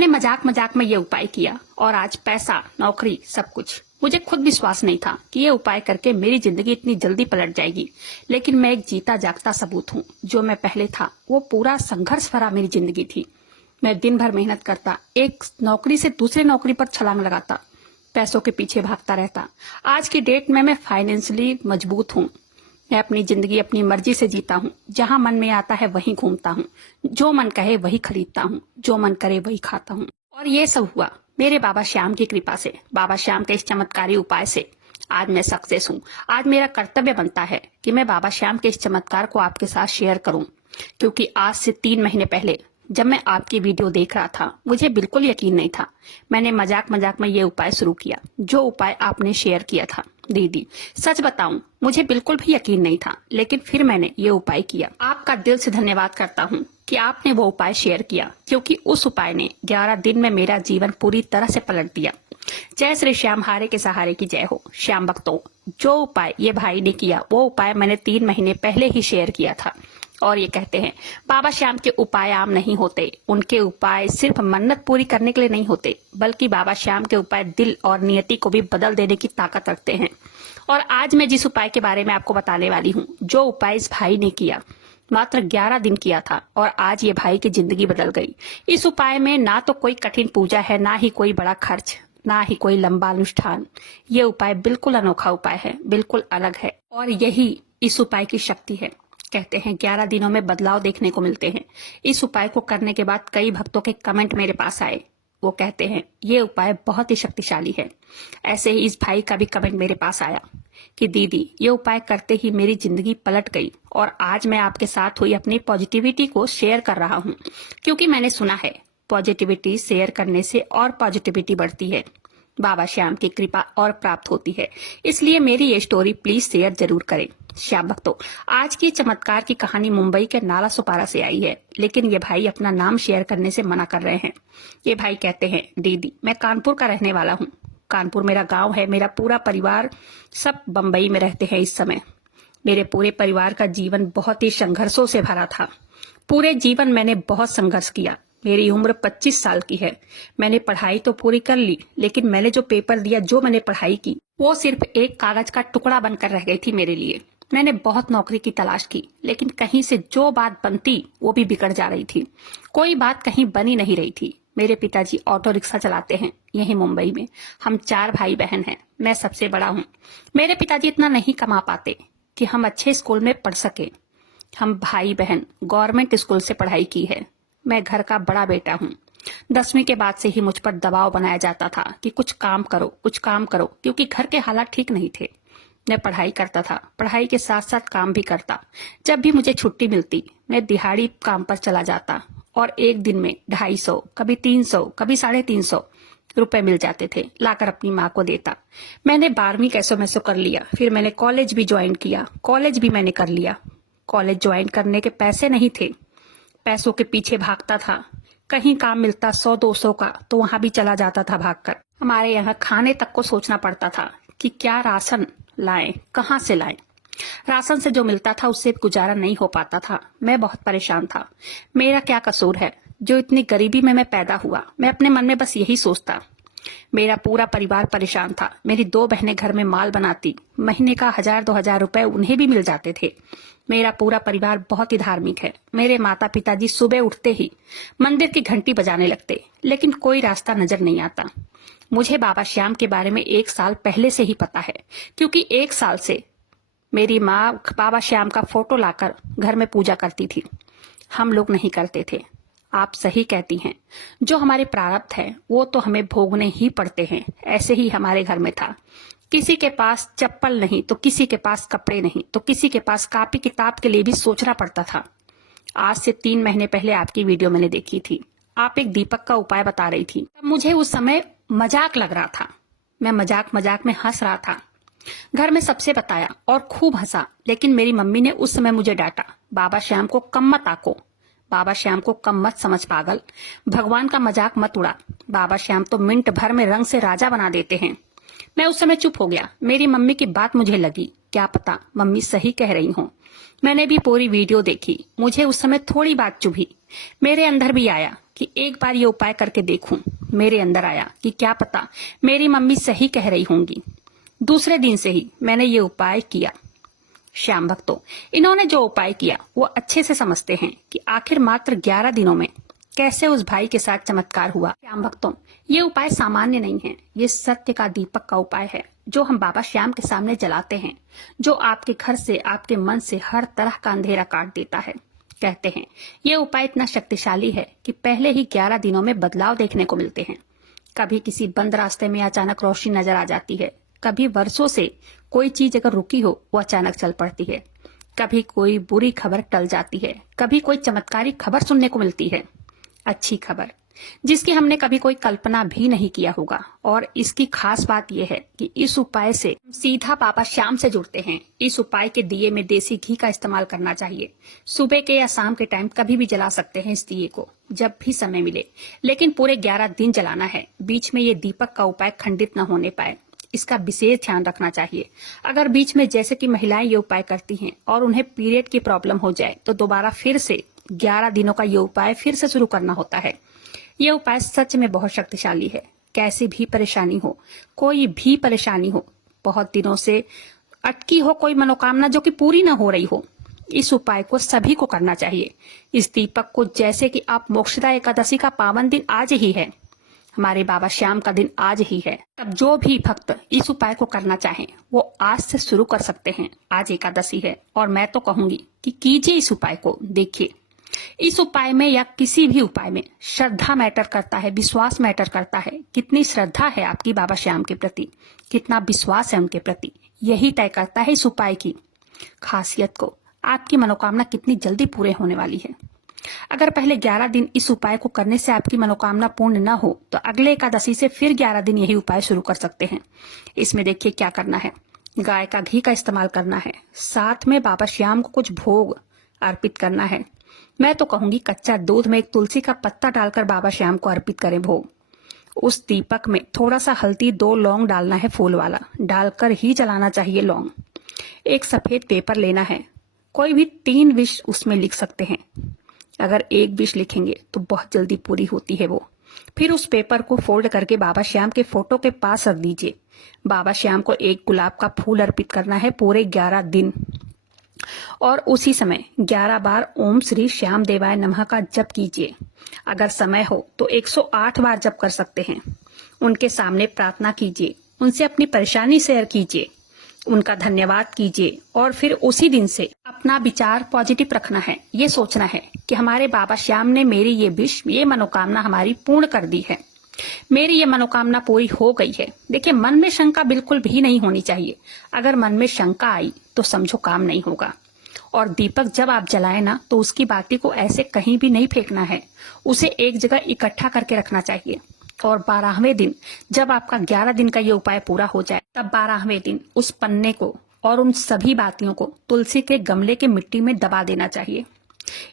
मैंने मजाक मजाक में ये उपाय किया और आज पैसा, नौकरी, सब कुछ। मुझे खुद विश्वास नहीं था कि ये उपाय करके मेरी जिंदगी इतनी जल्दी पलट जाएगी, लेकिन मैं एक जीता जागता सबूत हूँ। जो मैं पहले था वो पूरा संघर्ष भरा मेरी जिंदगी थी। मैं दिन भर मेहनत करता, एक नौकरी से दूसरी नौकरी पर छलांग लगाता, पैसों के पीछे भागता रहता। आज की डेट में मैं फाइनेंशियली मजबूत हूँ। मैं अपनी जिंदगी अपनी मर्जी से जीता हूँ। जहाँ मन में आता है वहीं घूमता हूँ, जो मन कहे वही खरीदता हूँ, जो मन करे वही खाता हूँ। और ये सब हुआ मेरे बाबा श्याम की कृपा से, बाबा श्याम के इस चमत्कारी उपाय से। आज मैं सक्सेस हूँ। आज मेरा कर्तव्य बनता है कि मैं बाबा श्याम के इस चमत्कार को आपके साथ शेयर करूँ, क्योंकि आज से 3 महीने पहले जब मैं आपकी वीडियो देख रहा था, मुझे बिल्कुल यकीन नहीं था। मैंने मजाक मजाक में ये उपाय शुरू किया, जो उपाय आपने शेयर किया था। दीदी, सच बताऊं, मुझे बिल्कुल भी यकीन नहीं था, लेकिन फिर मैंने ये उपाय किया। आपका दिल से धन्यवाद करता हूं कि आपने वो उपाय शेयर किया, क्योंकि उस उपाय ने 11 दिन में मेरा जीवन पूरी तरह से पलट दिया। जय श्री श्याम, हारे के सहारे की जय हो। श्याम भक्तों, जो उपाय ये भाई ने किया, वो उपाय मैंने 3 महीने पहले ही शेयर किया था। और ये कहते हैं बाबा श्याम के उपाय आम नहीं होते। उनके उपाय सिर्फ मन्नत पूरी करने के लिए नहीं होते, बल्कि बाबा श्याम के उपाय दिल और नियति को भी बदल देने की ताकत रखते हैं। और आज मैं जिस उपाय के बारे में आपको बताने वाली हूँ, जो उपाय इस भाई ने किया, मात्र 11 दिन किया था और आज ये भाई की जिंदगी बदल गई। इस उपाय में ना तो कोई कठिन पूजा है, ना ही कोई बड़ा खर्च, ना ही कोई लंबा अनुष्ठान। ये उपाय बिल्कुल अनोखा उपाय है, बिल्कुल अलग है, और यही इस उपाय की शक्ति है। कहते हैं 11 दिनों में बदलाव देखने को मिलते हैं। इस उपाय को करने के बाद कई भक्तों के कमेंट मेरे पास आए। वो कहते हैं ये उपाय बहुत ही शक्तिशाली है। ऐसे ही इस भाई का भी कमेंट मेरे पास आया कि दीदी, ये उपाय करते ही मेरी जिंदगी पलट गई और आज मैं आपके साथ हुई अपनी पॉजिटिविटी को शेयर कर रहा हूँ, क्योंकि मैंने सुना है पॉजिटिविटी शेयर करने से और पॉजिटिविटी बढ़ती है, बाबा श्याम की कृपा और प्राप्त होती है। इसलिए मेरी ये स्टोरी प्लीज शेयर जरूर करें। श्याम भक्तों, आज की चमत्कार की कहानी मुंबई के नाला सुपारा से आई है, लेकिन ये भाई अपना नाम शेयर करने से मना कर रहे हैं। ये भाई कहते हैं दीदी, मैं कानपुर का रहने वाला हूँ। कानपुर मेरा गांव है। मेरा पूरा परिवार सब बम्बई में रहते हैं इस समय। मेरे पूरे परिवार का जीवन बहुत ही संघर्षों से भरा था। पूरे जीवन मैंने बहुत संघर्ष किया। मेरी उम्र 25 साल की है। मैंने पढ़ाई तो पूरी कर ली, लेकिन मैंने जो पेपर दिया, जो मैंने पढ़ाई की, वो सिर्फ एक कागज का टुकड़ा बनकर रह गई थी मेरे लिए। मैंने बहुत नौकरी की तलाश की, लेकिन कहीं से जो बात बनती वो भी बिगड़ जा रही थी। कोई बात कहीं बनी नहीं रही थी। मेरे पिताजी ऑटो रिक्शा चलाते हैं यहीं मुंबई में। हम 4 भाई बहन हैं, मैं सबसे बड़ा हूँ। मेरे पिताजी इतना नहीं कमा पाते कि हम अच्छे स्कूल में पढ़ सके। हम भाई बहन गवर्नमेंट स्कूल से पढ़ाई की है। मैं घर का बड़ा बेटा हूँ। 10वीं के बाद से ही मुझ पर दबाव बनाया जाता था कि कुछ काम करो, कुछ काम करो, क्योंकि घर के हालात ठीक नहीं थे। मैं पढ़ाई करता था, पढ़ाई के साथ साथ काम भी करता। जब भी मुझे छुट्टी मिलती, मैं दिहाड़ी काम पर चला जाता और एक दिन में 250, कभी 300, कभी 350 रुपए मिल जाते थे। लाकर अपनी माँ को देता। मैंने 12वीं कैसो मैसो कर लिया। फिर मैंने कॉलेज भी ज्वाइन किया। कॉलेज भी मैंने कर लिया। कॉलेज ज्वाइन करने के पैसे नहीं थे, पैसों के पीछे भागता था। कहीं काम मिलता 100-200 का तो वहां भी चला जाता था भागकर। हमारे यहाँ खाने तक को सोचना पड़ता था कि क्या राशन लाएं, कहाँ से लाएं। राशन से जो मिलता था उससे गुजारा नहीं हो पाता था। मैं बहुत परेशान था। मेरा क्या कसूर है जो इतनी गरीबी में मैं पैदा हुआ। मैं अपने मन में बस यही सोचता। मेरा पूरा परिवार परेशान था। मेरी 2 बहनें घर में माल बनाती। महीने का 1000-2000 रुपए उन्हें भी मिल जाते थे। मेरा पूरा परिवार बहुत ही धार्मिक है। मेरे माता पिताजी सुबह उठते ही मंदिर की घंटी बजाने लगते, लेकिन कोई रास्ता नजर नहीं आता। मुझे बाबा श्याम के बारे में 1 साल पहले से ही पता है, क्योंकि 1 साल से मेरी माँ बाबा श्याम का फोटो लाकर घर में पूजा करती थी। हम लोग नहीं करते थे। आप सही कहती हैं, जो हमारे प्रारब्ध है वो तो हमें भोगने ही पड़ते हैं। ऐसे ही हमारे घर में था। किसी के पास चप्पल नहीं तो किसी के पास कपड़े नहीं तो किसी के पास कॉपी किताब के लिए भी सोचना पड़ता था। आज से 3 महीने पहले आपकी वीडियो मैंने देखी थी। आप एक दीपक का उपाय बता रही थी। मुझे उस समय मजाक लग रहा था। मैं मजाक मजाक में हंस रहा था। घर में सबसे बताया और खूब हंसा, लेकिन मेरी मम्मी ने उस समय मुझे डांटा। बाबा श्याम को कम मत आको, बाबा श्याम को कम मत समझ पागल, भगवान का मजाक मत उड़ा। बाबा श्याम तो मिनट भर में रंग से राजा बना देते हैं। मैं उस समय चुप हो गया। मेरी मम्मी की बात मुझे लगी, क्या पता मम्मी सही कह रही हो। मैंने भी पूरी वीडियो देखी। मुझे उस समय थोड़ी बात चुभी। मेरे अंदर भी आया कि एक बार ये उपाय करके देखूं। मेरे अंदर आया कि क्या पता मेरी मम्मी सही कह रही होंगी। दूसरे दिन से ही मैंने ये उपाय किया। श्याम भक्तों, इन्होंने जो उपाय किया वो अच्छे से समझते हैं कि आखिर मात्र 11 दिनों में कैसे उस भाई के साथ चमत्कार हुआ। श्याम भक्तों, ये उपाय सामान्य नहीं है, ये सत्य का दीपक का उपाय है जो हम बाबा श्याम के सामने जलाते हैं, जो आपके घर से, आपके मन से हर तरह का अंधेरा काट देता है। कहते हैं ये उपाय इतना शक्तिशाली है कि पहले ही 11 दिनों में बदलाव देखने को मिलते हैं। कभी किसी बंद रास्ते में अचानक रोशनी नजर आ जाती है, कभी वर्षों से कोई चीज अगर रुकी हो वो अचानक चल पड़ती है, कभी कोई बुरी खबर टल जाती है, कभी कोई चमत्कारी खबर सुनने को मिलती है, अच्छी खबर जिसकी हमने कभी कोई कल्पना भी नहीं किया होगा। और इसकी खास बात यह है कि इस उपाय से सीधा बाबा श्याम से जुड़ते हैं। इस उपाय के दिए में देसी घी का इस्तेमाल करना चाहिए। सुबह के या शाम के टाइम कभी भी जला सकते हैं इस दिए को, जब भी समय मिले, लेकिन पूरे 11 दिन जलाना है। बीच में ये दीपक का उपाय खंडित न होने पाए, इसका विशेष ध्यान रखना चाहिए। अगर बीच में जैसे कि महिलाएं ये उपाय करती हैं और उन्हें पीरियड की प्रॉब्लम हो जाए तो दोबारा फिर से 11 दिनों का ये उपाय फिर से शुरू करना होता है। ये उपाय सच में बहुत शक्तिशाली है। कैसी भी परेशानी हो, कोई भी परेशानी हो, बहुत दिनों से अटकी हो कोई मनोकामना जो कि पूरी ना हो रही हो, इस उपाय को सभी को करना चाहिए। इस दीपक को जैसे कि आप मोक्षदा एकादशी का पावन दिन आज ही है, हमारे बाबा श्याम का दिन आज ही है, तब जो भी भक्त इस उपाय को करना चाहें वो आज से शुरू कर सकते हैं। आज एकादशी है और मैं तो कहूंगी कि कीजिए इस उपाय को। देखिए, इस उपाय में या किसी भी उपाय में श्रद्धा मैटर करता है, विश्वास मैटर करता है। कितनी श्रद्धा है आपकी बाबा श्याम के प्रति, कितना विश्वास है उनके प्रति, यही तय करता है इस उपाय की खासियत को, आपकी मनोकामना कितनी जल्दी पूरे होने वाली है। अगर पहले 11 दिन इस उपाय को करने से आपकी मनोकामना पूर्ण न हो तो अगले एकादशी से फिर 11 दिन यही उपाय शुरू कर सकते हैं। इसमें देखिए क्या करना है, गाय का घी का इस्तेमाल करना है, साथ में बाबा श्याम को कुछ भोग अर्पित करना है। मैं तो कहूंगी कच्चा दूध में एक तुलसी का पत्ता डालकर बाबा श्याम को अर्पित करें भोग। उस दीपक में थोड़ा सा हल्दी, 2 लौंग डालना है, फूल वाला डालकर ही जलाना चाहिए लौंग। एक सफेद पेपर लेना है, कोई भी 3 विश उसमें लिख सकते हैं। अगर एक विश लिखेंगे तो बहुत जल्दी पूरी होती है वो। फिर उस पेपर को फोल्ड करके बाबा श्याम के फोटो के पास रख दीजिए। बाबा श्याम को एक गुलाब का फूल अर्पित करना है पूरे 11 दिन, और उसी समय 11 बार ओम श्री श्याम देवाय नमः का जप कीजिए। अगर समय हो तो 108 बार जप कर सकते हैं। उनके सामने प्रार्थना कीजिए, उनसे अपनी परेशानी शेयर कीजिए, उनका धन्यवाद कीजिए और फिर उसी दिन से अपना विचार पॉजिटिव रखना है। ये सोचना है कि हमारे बाबा श्याम ने मेरी ये विश, ये मनोकामना हमारी पूर्ण कर दी है, मेरी ये मनोकामना पूरी हो गई है। देखिए, मन में शंका बिल्कुल भी नहीं होनी चाहिए। अगर मन में शंका आई तो समझो काम नहीं होगा। और दीपक जब आप जलाए ना तो उसकी बाती को ऐसे कहीं भी नहीं फेंकना है, उसे एक जगह इकट्ठा करके रखना चाहिए। और 12वें दिन जब आपका 11 दिन का ये उपाय पूरा हो जाए तब 12वें दिन उस पन्ने को और उन सभी बातियों को तुलसी के गमले के मिट्टी में दबा देना चाहिए।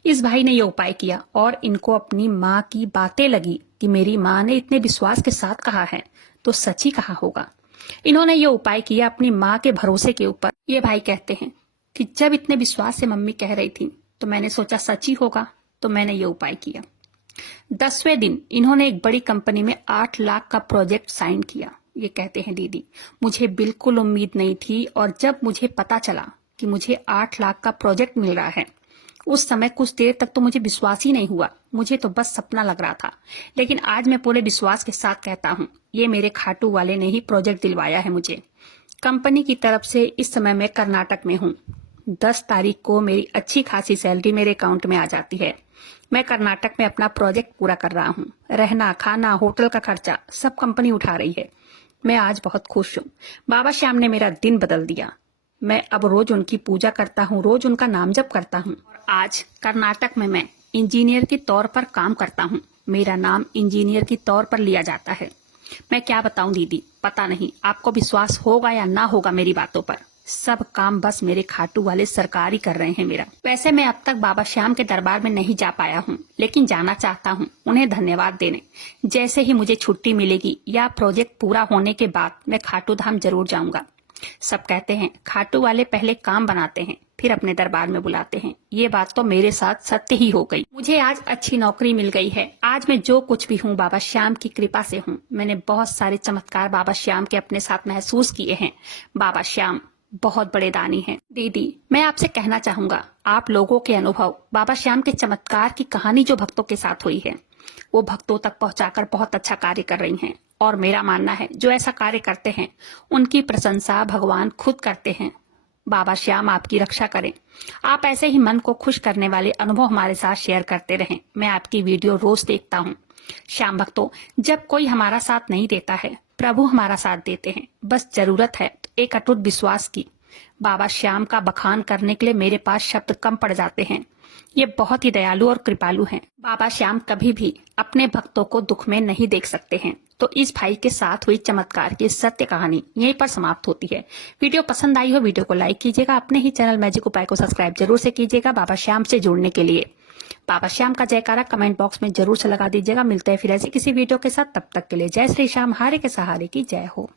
इस भाई ने ये उपाय किया और इनको अपनी माँ की बातें लगी कि मेरी माँ ने इतने विश्वास के साथ कहा है तो सच ही कहा होगा। इन्होंने ये उपाय किया अपनी माँ के भरोसे के ऊपर। ये भाई कहते हैं कि जब इतने विश्वास से मम्मी कह रही थी तो मैंने सोचा सच ही होगा, तो मैंने ये उपाय किया। 10वें दिन इन्होंने एक बड़ी कंपनी में 8 लाख का प्रोजेक्ट साइन किया। ये कहते हैं दीदी, मुझे बिल्कुल उम्मीद नहीं थी और जब मुझे पता चला कि मुझे 8 लाख का प्रोजेक्ट मिल रहा है, उस समय कुछ देर तक तो मुझे विश्वास ही नहीं हुआ। मुझे तो बस सपना लग रहा था, लेकिन आज मैं पूरे विश्वास के साथ कहता हूँ ये मेरे खाटू वाले ने ही प्रोजेक्ट दिलवाया है मुझे। कंपनी की तरफ से इस समय मैं कर्नाटक में हूँ। 10 तारीख को मेरी अच्छी खासी सैलरी मेरे अकाउंट में आ जाती है। मैं कर्नाटक में अपना प्रोजेक्ट पूरा कर रहा हूँ। रहना, खाना, होटल का खर्चा सब कंपनी उठा रही है। मैं आज बहुत खुश हूँ। बाबा श्याम ने मेरा दिन बदल दिया। मैं अब रोज उनकी पूजा करता हूँ, रोज उनका नाम जप करता हूँ। और आज कर्नाटक में मैं इंजीनियर के तौर पर काम करता हूँ। मेरा नाम इंजीनियर के तौर पर लिया जाता है। मैं क्या बताऊं दीदी, पता नहीं आपको विश्वास होगा या ना होगा मेरी बातों पर। सब काम बस मेरे खाटू वाले सरकार ही कर रहे हैं मेरा। वैसे मैं अब तक बाबा श्याम के दरबार में नहीं जा पाया हूँ, लेकिन जाना चाहता हूँ उन्हें धन्यवाद देने। जैसे ही मुझे छुट्टी मिलेगी या प्रोजेक्ट पूरा होने के बाद मैं खाटू धाम जरूर जाऊंगा। सब कहते हैं खाटू वाले पहले काम बनाते हैं फिर अपने दरबार में बुलाते हैं। ये बात तो मेरे साथ सत्य ही हो गई। मुझे आज अच्छी नौकरी मिल गई है। आज मैं जो कुछ भी हूँ बाबा श्याम की कृपा से हूँ। मैंने बहुत सारे चमत्कार बाबा श्याम के अपने साथ महसूस किए हैं। बाबा श्याम बहुत बड़े दानी हैं। दीदी, मैं आपसे कहना चाहूंगा, आप लोगों के अनुभव बाबा श्याम के चमत्कार की कहानी जो भक्तों के साथ हुई है वो भक्तों तक पहुंचाकर बहुत अच्छा कार्य कर रही हैं। और मेरा मानना है जो ऐसा कार्य करते हैं उनकी प्रशंसा भगवान खुद करते हैं। बाबा श्याम आपकी रक्षा करें। आप ऐसे ही मन को खुश करने वाले अनुभव हमारे साथ शेयर करते रहें। मैं आपकी वीडियो रोज देखता हूँ। श्याम भक्तों, जब कोई हमारा साथ नहीं देता है प्रभु हमारा साथ देते हैं। बस जरूरत है एक अटूट विश्वास की। बाबा श्याम का बखान करने के लिए मेरे पास शब्द कम पड़ जाते हैं। ये बहुत ही दयालु और कृपालु हैं। बाबा श्याम कभी भी अपने भक्तों को दुख में नहीं देख सकते हैं। तो इस भाई के साथ हुई चमत्कार की सत्य कहानी यहीं पर समाप्त होती है। वीडियो पसंद आई हो वीडियो को लाइक कीजिएगा। अपने ही चैनल मैजिक उपाय को सब्सक्राइब जरूर से कीजिएगा बाबा श्याम से जुड़ने के लिए। बाबा श्याम का जयकारा कमेंट बॉक्स में जरूर से लगा दीजिएगा। मिलते हैं फिर ऐसी किसी वीडियो के साथ, तब तक के लिए जय श्री श्याम, हारे के सहारे की जय हो।